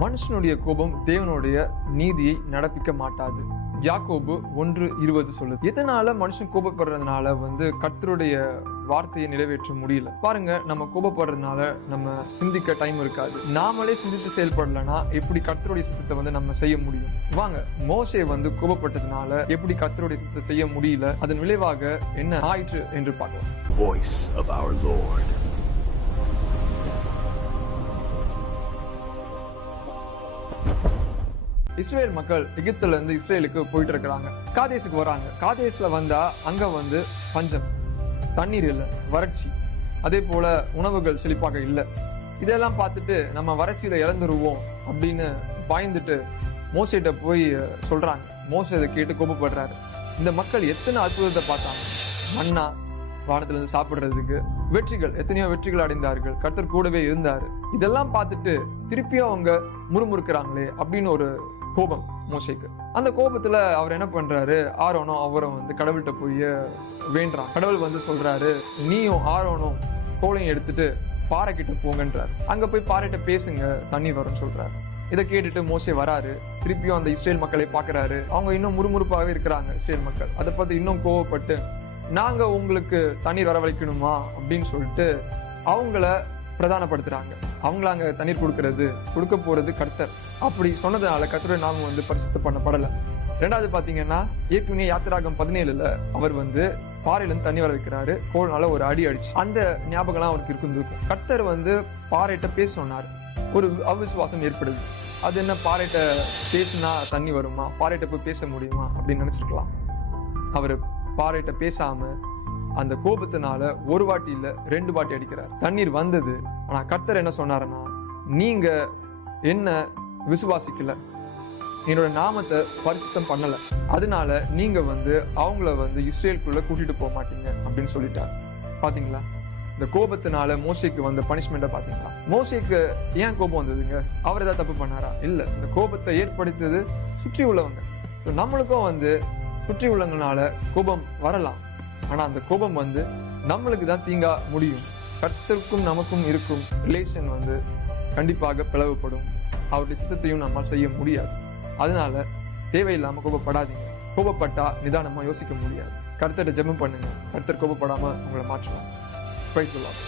மனுஷனுடைய கோபம் தேவனுடைய நீதியை நடப்பிக்க மாட்டாது. யாக்கோபு 1:20 சொல்லுது. எதனால மனுஷன் கோபப்படுறதுனால கர்த்தருடைய வார்த்தையை நிறைவேற்ற முடியல? பாருங்க, நம்ம கோபப்படுறதுனால நம்ம சிந்திக்க டைம் இருக்காது. நாமளே சிந்தித்து செயல்படலனா எப்படி கர்த்தருடைய சித்தத்தை நம்ம செய்ய முடியும்? வாங்க, மோசே கோபப்பட்டதுனால எப்படி கர்த்தருடைய சித்தத்தை செய்ய முடியல, அதன் விளைவாக என்ன ஆயிற்று என்று பார்க்கலாம். Voice of our Lord. Israel மக்கள் எகிப்துல இருந்து இஸ்ரேலுக்கு போயிட்டு இருக்கிறாங்க. காதேசுக்கு வராங்க. காதேஸ்ல வந்தா அங்க பஞ்சம், தண்ணீர் இல்லை, வறட்சி, அதே போல உணவுகள் செழிப்பாக இல்லை. இதெல்லாம் பார்த்துட்டு நம்ம வறட்சியில இறந்துருவோம் அப்படின்னு பயந்துட்டு மோசேட்ட போய் சொல்றாங்க. மோசே இதை கேட்டு கோபப்படுறாரு. இந்த மக்கள் எத்தனை அற்புதத்தை பார்த்தாங்க. மன்னா வானத்துல இருந்து சாப்பிடுறதுக்கு, வெற்றிகள், எத்தனையோ வெற்றிகள் அடைந்தார்கள், கர்த்தர் கூடவே இருந்தாரு. இதெல்லாம் பார்த்துட்டு திருப்பியும் அவங்க முறுமுறுக்கிறாங்களே அப்படின்னு ஒரு கோபம் மோசேக்கு. அந்த கோபத்துல அவர் என்ன பண்றாரு, ஆரோனும் அவரும் கடவுள்கிட்ட போய் வேண்டான். கடவுள் சொல்றாரு, நீயும் ஆரோனும் கோலையும் எடுத்துட்டு பாறை கிட்ட போங்கன்றாரு. அங்க போய் பாறைகிட்ட பேசுங்க, தண்ணி வரும்னு சொல்றாரு. இதை கேட்டுட்டு மோசே வராரு. திருப்பியும் அந்த இஸ்ரேல் மக்களை பாக்குறாரு. அவங்க இன்னும் முறுமுறுப்பாகவே இருக்கிறாங்க. இஸ்ரேல் மக்கள் அதை பார்த்து இன்னும் கோவப்பட்டு, நாங்க உங்களுக்கு தண்ணீர் வரவழைக்கணுமா அப்படின்னு சொல்லிட்டு அவங்கள பிரதானப்படுத்துறாங்க. அவங்கள அங்க தண்ணீர் கொடுக்க போறது கர்த்தர். அப்படி சொன்னதுனால கர்த்தருடைய நாமம் பரிசுத்த பண்ணப்படல. ரெண்டாவது பாத்தீங்கன்னா, ஏற்கனவே யாத்திராகம் 17 அவர் பாறையிலிருந்து தண்ணி வர வைக்கிறாரு. கோல்னால ஒரு அடி அடிச்சு, அந்த ஞாபகம்லாம் அவருக்கு இருந்திருக்கும். கர்த்தர் பாறையிட்ட பேச சொன்னார். ஒரு அவிசுவாசம் ஏற்படுது. அது என்ன, பாறையிட்ட பேசுனா தண்ணி வருமா, பாறையிட்ட போய் பேச முடியுமா அப்படின்னு நினைச்சிருக்கலாம். அவரு பாறையிட்ட பேசாம அந்த கோபத்தினால ஒரு வாட்டி இல்ல 2 வாட்டி அடிக்கிறார். தண்ணீர் வந்தது. ஆனா கர்த்தர் என்ன சொன்னாருன்னா, நீங்க என்ன விசுவாசிக்கல, என்னோட நாமத்தை பரிசுத்தம் பண்ணல, அதனால நீங்க அவங்கள இஸ்ரேலுக்குள்ள கூட்டிட்டு போக மாட்டீங்க அப்படின்னு சொல்லிட்டார். பாத்தீங்களா, இந்த கோபத்தினால மோசேக்கு வந்த பனிஷ்மெண்ட்டை பாத்தீங்களா? மோசேக்கு ஏன் கோபம் வந்ததுங்க? அவர் ஏதாவது தப்பு பண்ணாரா? இல்ல, இந்த கோபத்தை ஏற்படுத்தியது சுற்றி உள்ளவங்க. நம்மளுக்கும் சுற்றி உள்ளவங்கனால கோபம் வரலாம். ஆனா அந்த கோபம் நம்மளுக்கு தான் தீங்கா முடியும். கர்த்தருக்கும் நமக்கும் இருக்கும் ரிலேஷன் கண்டிப்பாக பிளவுபடும். அவருடைய சித்தத்தையும் நம்மால் செய்ய முடியாது. அதனால தேவையில்லாம கோபப்படாதீங்க. கோபப்பட்டா நிதானமா யோசிக்க முடியாது. கர்த்தரை ஜெபம் பண்ணுங்க. கர்த்தர் கோபப்படாம உங்களை மாற்றலாம். Praise the Lord.